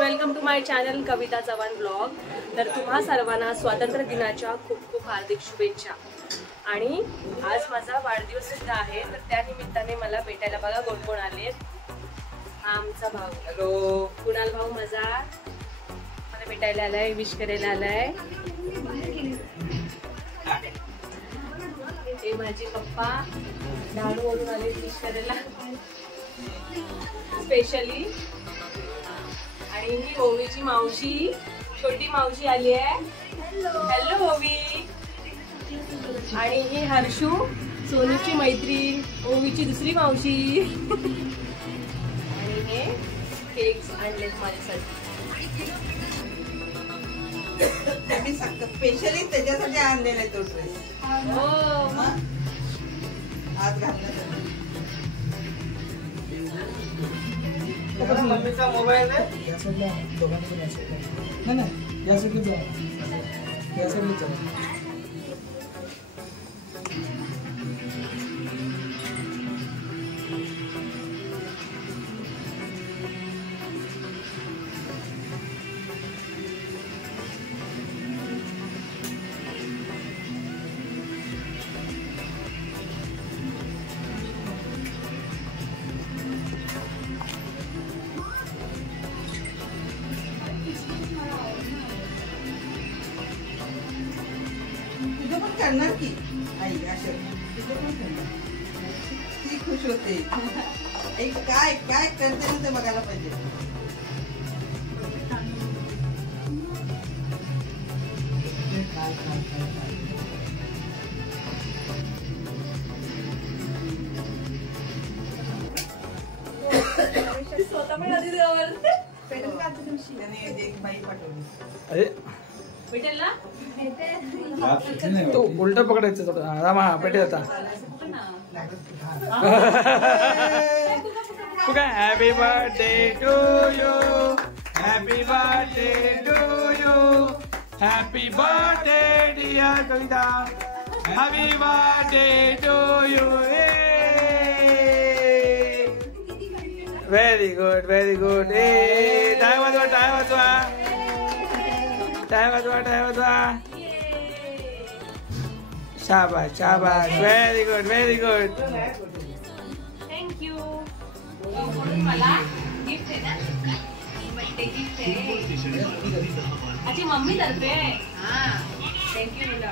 Welcome to my channel Kavita Chavan blog. तर तुम्हा सर्वांना स्वातंत्र्य दिनाच्या खूप खूप हार्दिक शुभेच्छा। आणि आज माझा वाढदिवस सुद्धा आहे, तर त्या निमित्ताने मला भेटायला बघा कोण कोण आलेत। हा आमचा भाऊ, हॅलो कुणाल भाऊ माझा मला भेटायला आलाय, विश करायला आलाय। हे माझे पप्पा दारूवरून आले विश करायला स्पेशली। आणि ही ओवीची मावशी, छोटी मावशी आली आहे। हॅलो ओवी। आणि ही हर्षू, सोनूची मैत्रीण, ओवीची दुसरी मावशी। आणि हे केक्स आणलेत माझ्यासाठी। मी स्पेशली त्याच्यासाठी आणलेला तो ड्रेस। हो आज घालण्यासाठी। मम्मीचा मोबाईल आहे या साईडला, दोघांनी पण या साईडला नाही या साईडला जाऊ, या साईडला जाऊ। करणार की आई अशा तिथे पण करणार, ती खुश होते। काय काय करते ना ते बघायला पाहिजे। स्वतः पण आधी एक बाई पाठवली। अरे भेटेल ना तो उलट पकडायचं थोडं। रामा पेटे आता तू काय happy birthday to you, happy birthday to you, happy birthday dear Kavita, happy birthday to you. Very good very good. ए टाइम वाजवा, टाइम वाजवा, टाइम वाजवा, टाइम वाजवा। शाबाश शाबाश, very good very good. Thank you. मला गिफ्ट आहे ना, बर्थडे गिफ्ट आहे आजी मम्मी तर्फे। हा थँक्यू मुला।